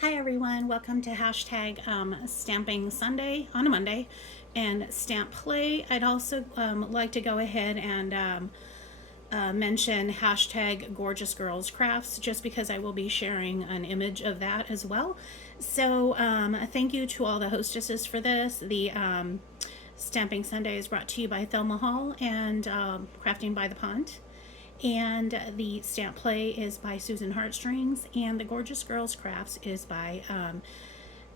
Hi everyone, welcome to hashtag Stamping Sunday on a Monday and Stamp Play. I'd also like to go ahead and mention hashtag Gorjuss Girls Crafts just because I will be sharing an image of that as well. So thank you to all the hostesses for this. The Stamping Sunday is brought to you by Thelma Hall and Crafting by the Pond. And the stamp play is by Susan Heartstrings, and the Gorjuss Girls Crafts is by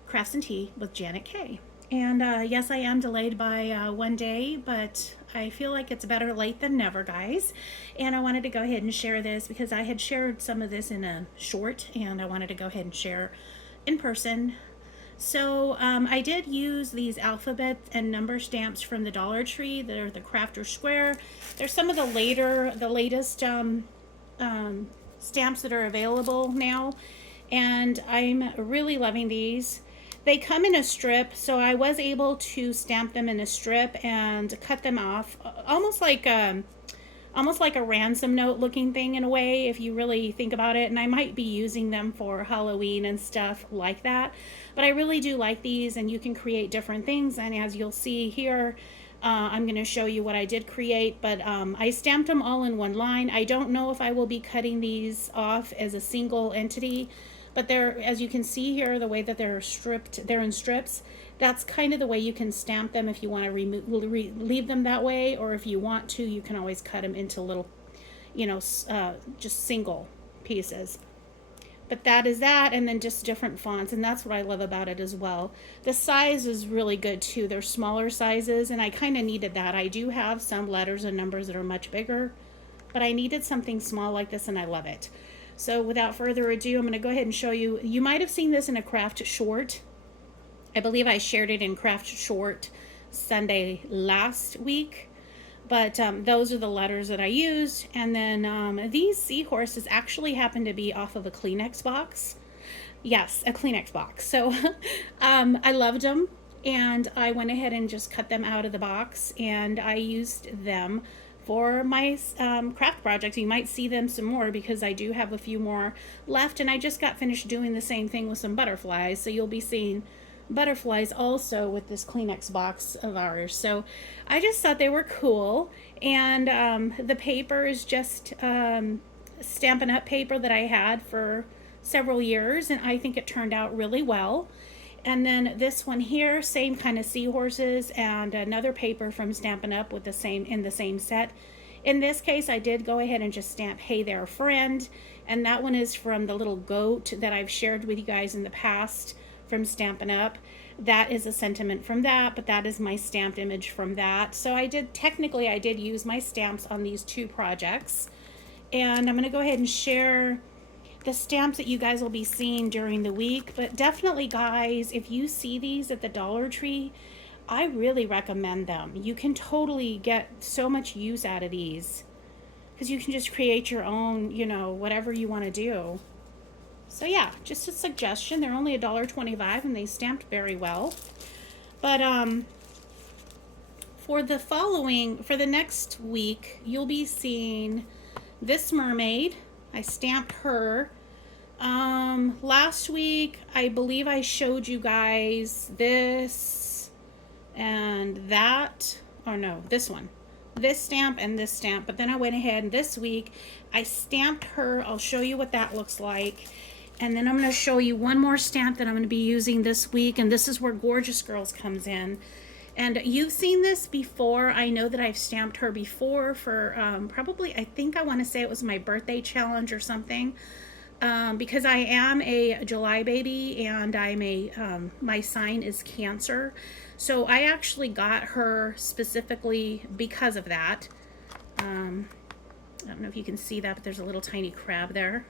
Crafts and Tea with Janet Kay. And yes, I am delayed by one day, but I feel like it's better late than never, guys. And I wanted to go ahead and share this because I had shared some of this in a short, and I wanted to go ahead and share in person. So I did use these alphabet and number stamps from the Dollar Tree. They're the Crafter Square. They're some of the latest stamps that are available now, and I'm really loving these. They come in a strip, so I was able to stamp them in a strip and cut them off, almost like a ransom note looking thing in a way, if you really think about it. And I might be using them for Halloween and stuff like that. But I really do like these, and you can create different things. And as you'll see here, I'm going to show you what I did create, but I stamped them all in one line. I don't know if I will be cutting these off as a single entity, but they're, as you can see here, the way that they're stripped, they're in strips. That's kind of the way you can stamp them if you want to leave them that way, or if you want to, you can always cut them into little, just single pieces. But that is that, and then just different fonts, and that's what I love about it as well. The size is really good too. They're smaller sizes, and I kind of needed that. I do have some letters and numbers that are much bigger, but I needed something small like this, and I love it. So without further ado, I'm going to go ahead and show you. You might have seen this in a craft short. I believe I shared it in Craft Short Sunday last week. But those are the letters that I used. And then these seahorses actually happen to be off of a Kleenex box. Yes, a Kleenex box. So I loved them. And I went ahead and just cut them out of the box. And I used them for my craft projects. You might see them some more because I do have a few more left. And I just got finished doing the same thing with some butterflies. So you'll be seeing butterflies also with this Kleenex box of ours. So I just thought they were cool. And the paper is just Stampin' Up paper that I had for several years, and I think it turned out really well. And then this one here, same kind of seahorses, and another paper from Stampin' Up with the same set. In this case, I did go ahead and just stamp Hey There Friend, and that one is from the little goat that I've shared with you guys in the past from Stampin' Up. That is a sentiment from that, but that is my stamped image from that. So I did use my stamps on these two projects. And I'm going to go ahead and share the stamps that you guys will be seeing during the week. But definitely, guys, if you see these at the Dollar Tree, I really recommend them. You can totally get so much use out of these because you can just create your own, whatever you want to do. So yeah, just a suggestion. They're only $1.25 and they stamped very well. But for the next week, you'll be seeing this mermaid. I stamped her. Last week, I believe I showed you guys this and that. Oh no, this one. This stamp and this stamp. But then I went ahead and this week, I stamped her. I'll show you what that looks like. And then I'm going to show you one more stamp that I'm going to be using this week, and this is where Gorjuss Girls comes in. And you've seen this before. I know that I've stamped her before for probably, I think I want to say it was my birthday challenge or something, because I am a July baby and my sign is Cancer. So I actually got her specifically because of that. I don't know if you can see that, but there's a little tiny crab there.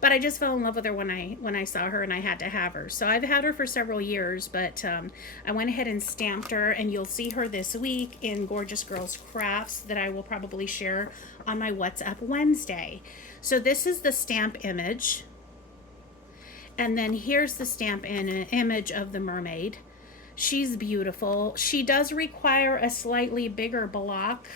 But I just fell in love with her when I saw her, and I had to have her. So I've had her for several years, but I went ahead and stamped her, and you'll see her this week in Gorjuss Girls Crafts that I will probably share on my What's Up Wednesday. So this is the stamp image, and then here's the stamp image of the mermaid. She's beautiful. She does require a slightly bigger block.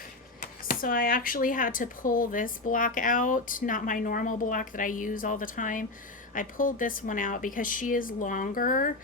So I actually had to pull this block out, not my normal block that I use all the time. I pulled this one out because she is longer.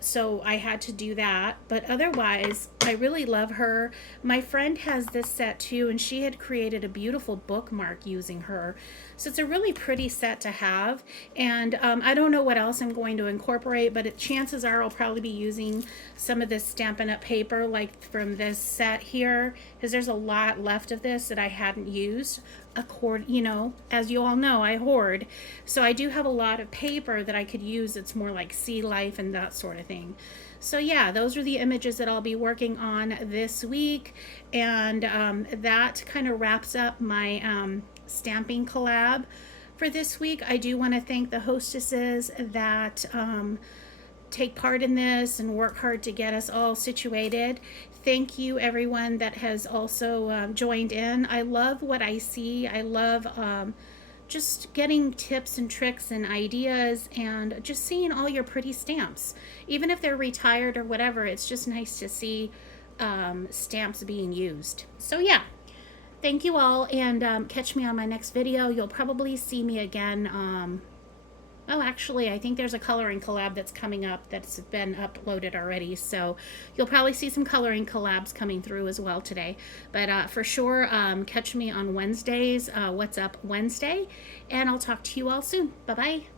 So I had to do that, but otherwise I really love her. My friend has this set too, and she had created a beautiful bookmark using her. So it's a really pretty set to have, and I don't know what else I'm going to incorporate, but chances are I'll probably be using some of this Stampin' Up paper like from this set here, because there's a lot left of this that I hadn't used. You know, as you all know, I hoard, so I do have a lot of paper that I could use. It's more like sea life and that sort of thing. So yeah, those are the images that I'll be working on this week, and that kind of wraps up my stamping collab for this week. I do want to thank the hostesses that take part in this and work hard to get us all situated. Thank you everyone that has also joined in. I love what I see. I love just getting tips and tricks and ideas, and just seeing all your pretty stamps. Even if they're retired or whatever, it's just nice to see stamps being used. So yeah, thank you all, and catch me on my next video. You'll probably see me again. Oh, actually, I think there's a coloring collab that's coming up that's been uploaded already, so you'll probably see some coloring collabs coming through as well today. But for sure, catch me on Wednesdays, What's Up Wednesday, and I'll talk to you all soon. Bye-bye.